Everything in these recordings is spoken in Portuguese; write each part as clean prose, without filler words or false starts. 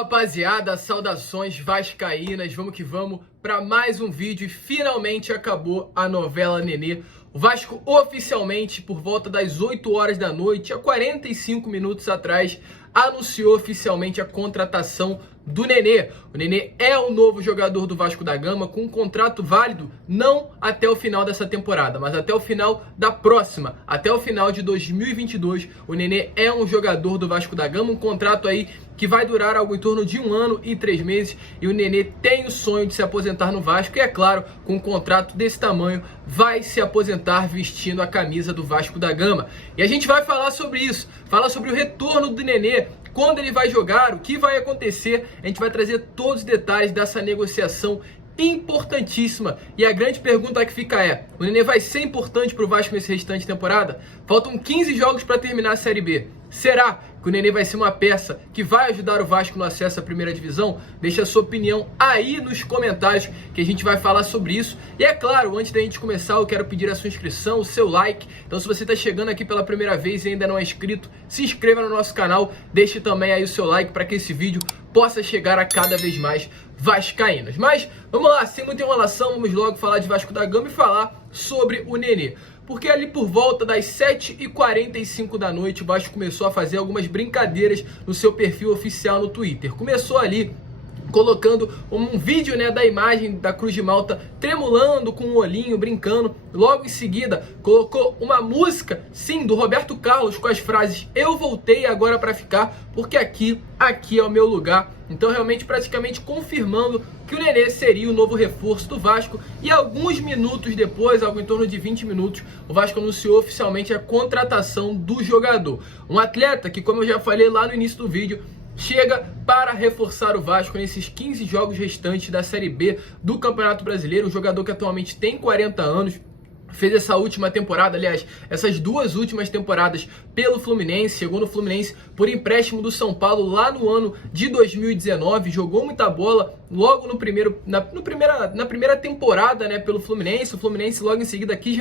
Rapaziada, saudações vascaínas, vamos que vamos para mais um vídeo e finalmente acabou a novela Nenê. O Vasco oficialmente, por volta das 8 horas da noite, há 45 minutos atrás, anunciou oficialmente a contratação do Nenê. O Nenê é o novo jogador do Vasco da Gama com um contrato válido não até o final dessa temporada, mas até o final da próxima, até o final de 2022. O Nenê é um jogador do Vasco da Gama, um contrato aí que vai durar algo em torno de 1 ano e 3 meses, e o Nenê tem o sonho de se aposentar no Vasco, e é claro, com um contrato desse tamanho, vai se aposentar vestindo a camisa do Vasco da Gama. E a gente vai falar sobre isso, falar sobre o retorno do Nenê, quando ele vai jogar, o que vai acontecer. A gente vai trazer todos os detalhes dessa negociação importantíssima. E a grande pergunta que fica é: o Nenê vai ser importante para o Vasco nesse restante de temporada? Faltam 15 jogos para terminar a Série B. Será que o Nenê vai ser uma peça que vai ajudar o Vasco no acesso à primeira divisão? Deixa a sua opinião aí nos comentários que a gente vai falar sobre isso. E é claro, antes da gente começar, eu quero pedir a sua inscrição, o seu like. Então, se você está chegando aqui pela primeira vez e ainda não é inscrito, se inscreva no nosso canal, deixe também aí o seu like para que esse vídeo possa chegar a cada vez mais vascaínos. Mas vamos lá, sem muita enrolação, vamos logo falar de Vasco da Gama e falar sobre o Nenê. Porque ali por volta das 7h45 da noite, o Vasco começou a fazer algumas brincadeiras no seu perfil oficial no Twitter. Começou ali colocando um vídeo, da imagem da Cruz de Malta tremulando com um olhinho, brincando. Logo em seguida, colocou uma música, sim, do Roberto Carlos, com as frases: "Eu voltei agora para ficar, porque aqui é o meu lugar". Então, realmente, praticamente confirmando que o Nenê seria o novo reforço do Vasco. E alguns minutos depois, algo em torno de 20 minutos, o Vasco anunciou oficialmente a contratação do jogador. Um atleta que, como eu já falei lá no início do vídeo, chega para reforçar o Vasco nesses 15 jogos restantes da Série B do Campeonato Brasileiro. Um jogador que atualmente tem 40 anos. Fez essa última temporada, aliás, essas duas últimas temporadas pelo Fluminense. Chegou no Fluminense por empréstimo do São Paulo lá no ano de 2019. Jogou muita bola logo na primeira temporada, pelo Fluminense. O Fluminense logo em seguida quis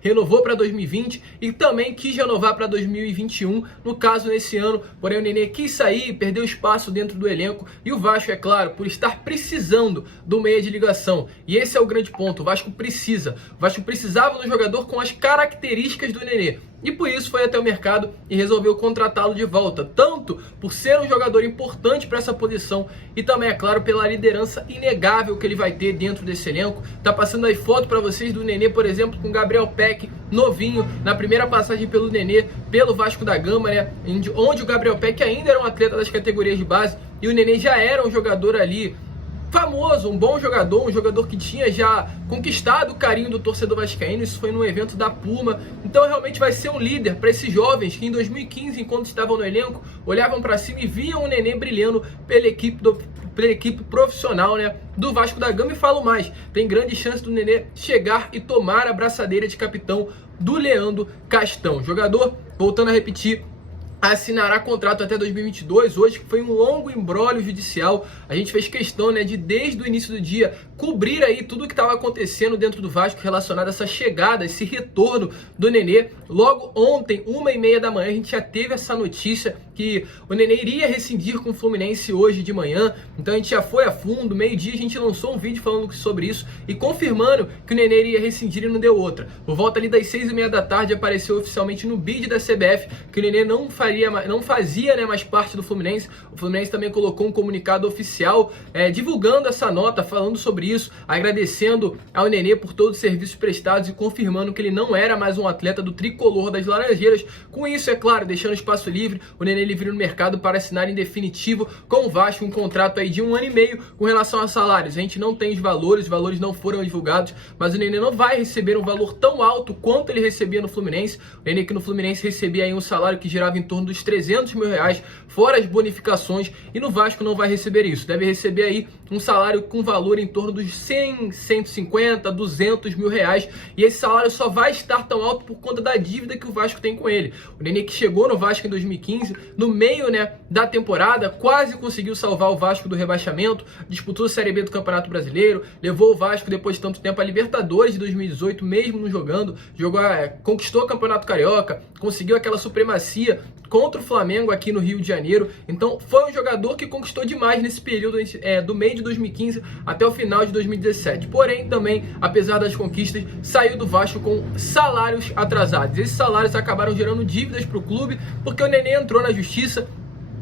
renovou para 2020 e também quis renovar para 2021. No caso, nesse ano, porém, o Nenê quis sair, perdeu espaço dentro do elenco. E o Vasco, é claro, por estar precisando do meia de ligação. E esse é o grande ponto. O Vasco precisava no jogador com as características do Nenê. E por isso foi até o mercado e resolveu contratá-lo de volta. Tanto por ser um jogador importante para essa posição e também, é claro, pela liderança inegável que ele vai ter dentro desse elenco. Tá passando aí foto para vocês do Nenê, por exemplo, com Gabriel Peck, novinho, na primeira passagem pelo Nenê, pelo Vasco da Gama, onde o Gabriel Peck ainda era um atleta das categorias de base e o Nenê já era um jogador ali famoso, um bom jogador, um jogador que tinha já conquistado o carinho do torcedor vascaíno. Isso foi num evento da Puma. Então realmente vai ser um líder para esses jovens que em 2015, enquanto estavam no elenco, olhavam para cima e viam o Nenê brilhando pela equipe profissional, do Vasco da Gama. E falo mais, tem grande chance do Nenê chegar e tomar a braçadeira de capitão do Leandro Castão. Jogador, voltando a repetir, assinará contrato até 2022, hoje, que foi um longo imbróglio judicial. A gente fez questão, de desde o início do dia cobrir aí tudo o que estava acontecendo dentro do Vasco relacionado a essa chegada, esse retorno do Nenê. Logo ontem, 1h30 da manhã, a gente já teve essa notícia que o Nenê iria rescindir com o Fluminense hoje de manhã. Então a gente já foi a fundo, meio-dia a gente lançou um vídeo falando sobre isso e confirmando que o Nenê iria rescindir e não deu outra. Por volta ali das 6h30 da tarde apareceu oficialmente no bid da CBF que o Nenê não fazia mais parte do Fluminense. O Fluminense também colocou um comunicado oficial divulgando essa nota, falando sobre isso, agradecendo ao Nenê por todos os serviços prestados e confirmando que ele não era mais um atleta do tricolor das Laranjeiras. Com isso, é claro, deixando espaço livre, o Nenê livre no mercado para assinar em definitivo com o Vasco um contrato aí de 1 ano e meio. Com relação a salários, a gente não tem os valores não foram divulgados, mas o Nenê não vai receber um valor tão alto quanto ele recebia no Fluminense. O Nenê, que no Fluminense recebia aí um salário que girava em torno dos 300 mil reais, fora as bonificações, e no Vasco não vai receber isso. Deve receber aí um salário com valor em torno dos 100, 150, 200 mil reais, e esse salário só vai estar tão alto por conta da dívida que o Vasco tem com ele. O Nenê, que chegou no Vasco em 2015, no meio da temporada, quase conseguiu salvar o Vasco do rebaixamento, disputou a Série B do Campeonato Brasileiro, levou o Vasco depois de tanto tempo a Libertadores de 2018, mesmo não jogando, conquistou o Campeonato Carioca, conseguiu aquela supremacia contra o Flamengo aqui no Rio de Janeiro. Então foi um jogador que conquistou demais nesse período do meio de 2015 até o final de 2017. Porém, também, apesar das conquistas, saiu do Vasco com salários atrasados. Esses salários acabaram gerando dívidas para o clube, porque o Nenê entrou na justiça.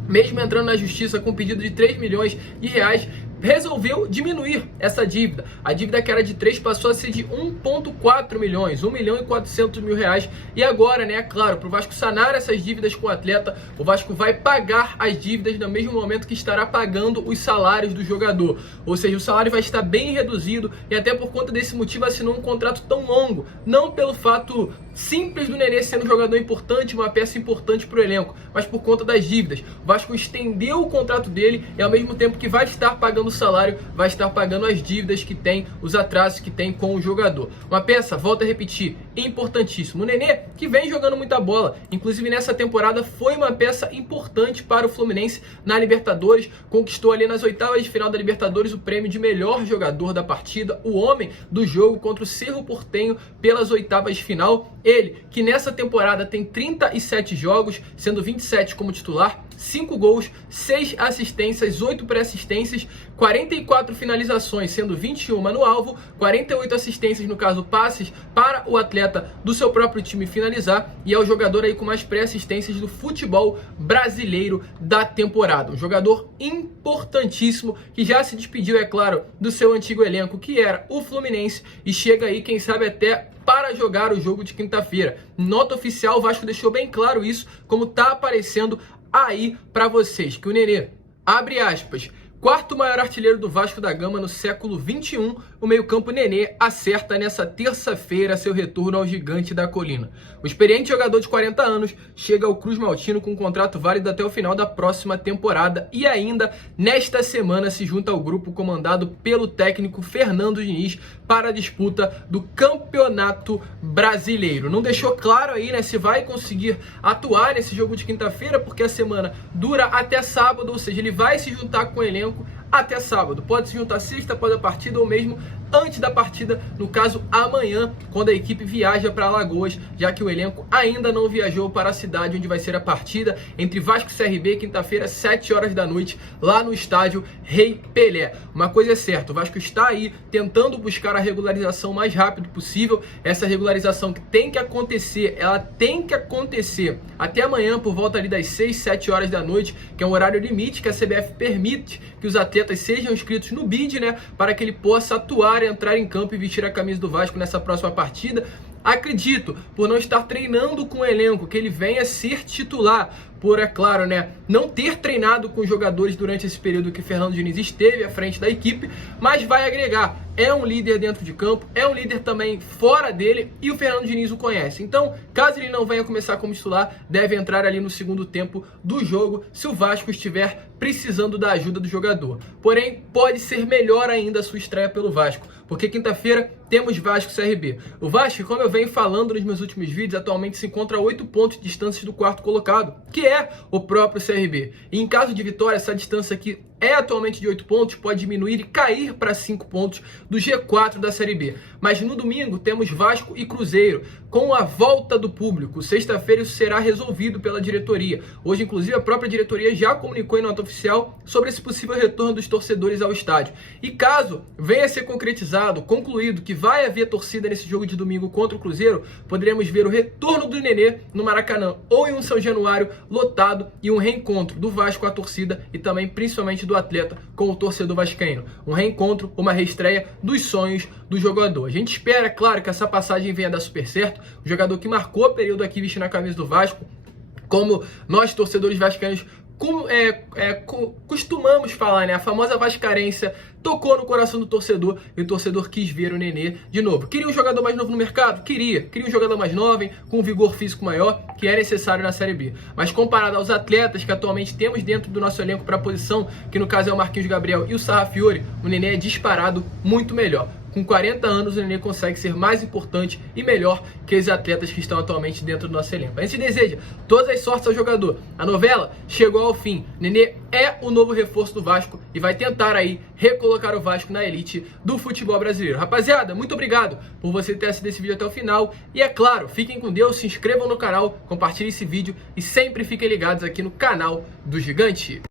Mesmo entrando na justiça com um pedido de 3 milhões de reais, resolveu diminuir essa dívida. A dívida que era de 3 passou a ser de 1,4 milhões, 1 milhão e 400 mil reais. E agora, né, claro, para o Vasco sanar essas dívidas com o atleta, o Vasco vai pagar as dívidas no mesmo momento que estará pagando os salários do jogador. Ou seja, o salário vai estar bem reduzido e até por conta desse motivo assinou um contrato tão longo. Não pelo fato simples do Nenê sendo um jogador importante, uma peça importante para o elenco, mas por conta das dívidas. O Vasco estendeu o contrato dele e ao mesmo tempo que vai estar pagando o salário, vai estar pagando as dívidas que tem, os atrasos que tem com o jogador. Uma peça, volto a repetir, importantíssimo. O Nenê, que vem jogando muita bola, inclusive nessa temporada foi uma peça importante para o Fluminense na Libertadores, conquistou ali nas oitavas de final da Libertadores o prêmio de melhor jogador da partida, o homem do jogo contra o Cerro Porteño pelas oitavas de final. Ele, que nessa temporada tem 37 jogos, sendo 27 como titular, 5 gols, 6 assistências, 8 pré-assistências, 44 finalizações, sendo 21 no alvo, 48 assistências, no caso passes, para o atleta do seu próprio time finalizar, e é o jogador aí com mais pré-assistências do futebol brasileiro da temporada. Um jogador importantíssimo, que já se despediu, é claro, do seu antigo elenco, que era o Fluminense, e chega aí, quem sabe até para jogar o jogo de quinta-feira. Nota oficial, o Vasco deixou bem claro isso, como tá aparecendo aí para vocês, que o Nenê, abre aspas, quarto maior artilheiro do Vasco da Gama no século XXI, o meio-campo Nenê acerta nessa terça-feira seu retorno ao gigante da colina. O experiente jogador de 40 anos chega ao Cruz Maltino com um contrato válido até o final da próxima temporada e ainda nesta semana se junta ao grupo comandado pelo técnico Fernando Diniz para a disputa do Campeonato Brasileiro. Não deixou claro aí, né, se vai conseguir atuar nesse jogo de quinta-feira, porque a semana dura até sábado, ou seja, ele vai se juntar com o elenco até sábado. Pode se juntar sexta após a partida ou mesmo antes da partida, no caso amanhã, quando a equipe viaja para Alagoas, já que o elenco ainda não viajou para a cidade onde vai ser a partida entre Vasco e CRB, quinta-feira, 7 horas da noite, lá no estádio Rei Pelé. Uma coisa é certa, o Vasco está aí tentando buscar a regularização o mais rápido possível. Essa regularização que tem que acontecer, ela tem que acontecer até amanhã por volta ali das 6, 7 horas da noite, que é um horário limite que a CBF permite que os atletas sejam inscritos no BID, né, para que ele possa atuar, entrar em campo e vestir a camisa do Vasco nessa próxima partida. Acredito, por não estar treinando com o elenco, que ele venha ser titular, por, é claro, né, não ter treinado com os jogadores durante esse período que Fernando Diniz esteve à frente da equipe, mas vai agregar. É um líder dentro de campo, é um líder também fora dele e o Fernando Diniz o conhece. Então, caso ele não venha começar como titular, deve entrar ali no segundo tempo do jogo, se o Vasco estiver precisando da ajuda do jogador. Porém, pode ser melhor ainda a sua estreia pelo Vasco, porque quinta-feira temos Vasco e CRB. O Vasco, como eu venho falando nos meus últimos vídeos, atualmente se encontra a 8 pontos de distância do quarto colocado, que é o próprio CRB. E em caso de vitória, essa distância aqui é atualmente de 8 pontos, pode diminuir e cair para 5 pontos do G4 da Série B. Mas no domingo temos Vasco e Cruzeiro, com a volta do público. Sexta-feira isso será resolvido pela diretoria. Hoje, inclusive, a própria diretoria já comunicou em nota oficial sobre esse possível retorno dos torcedores ao estádio. E caso venha a ser concretizado, concluído que vai haver torcida nesse jogo de domingo contra o Cruzeiro, poderemos ver o retorno do Nenê no Maracanã ou em um São Januário lotado e um reencontro do Vasco com a torcida e também principalmente do atleta com o torcedor vascaíno. Um reencontro, uma reestreia dos sonhos do jogador. A gente espera, claro, que essa passagem venha dar super certo. O jogador que marcou o período aqui vestindo a camisa do Vasco, como nós torcedores vascaínos costumamos falar, né? A famosa vascarência tocou no coração do torcedor e o torcedor quis ver o Nenê de novo. Queria um jogador mais novo no mercado? Queria um jogador mais jovem, com um vigor físico maior, que é necessário na Série B. Mas comparado aos atletas que atualmente temos dentro do nosso elenco para a posição, que no caso é o Marquinhos Gabriel e o Sarrafiori, o Nenê é disparado muito melhor. com 40 anos o Nenê consegue ser mais importante e melhor que os atletas que estão atualmente dentro do nosso elenco. A gente deseja todas as sortes ao jogador. A novela chegou ao fim. Nenê é o novo reforço do Vasco e vai tentar aí recolocar o Vasco na elite do futebol brasileiro. Rapaziada, muito obrigado por você ter assistido esse vídeo até o final. E é claro, fiquem com Deus, se inscrevam no canal, compartilhem esse vídeo e sempre fiquem ligados aqui no canal do Gigante.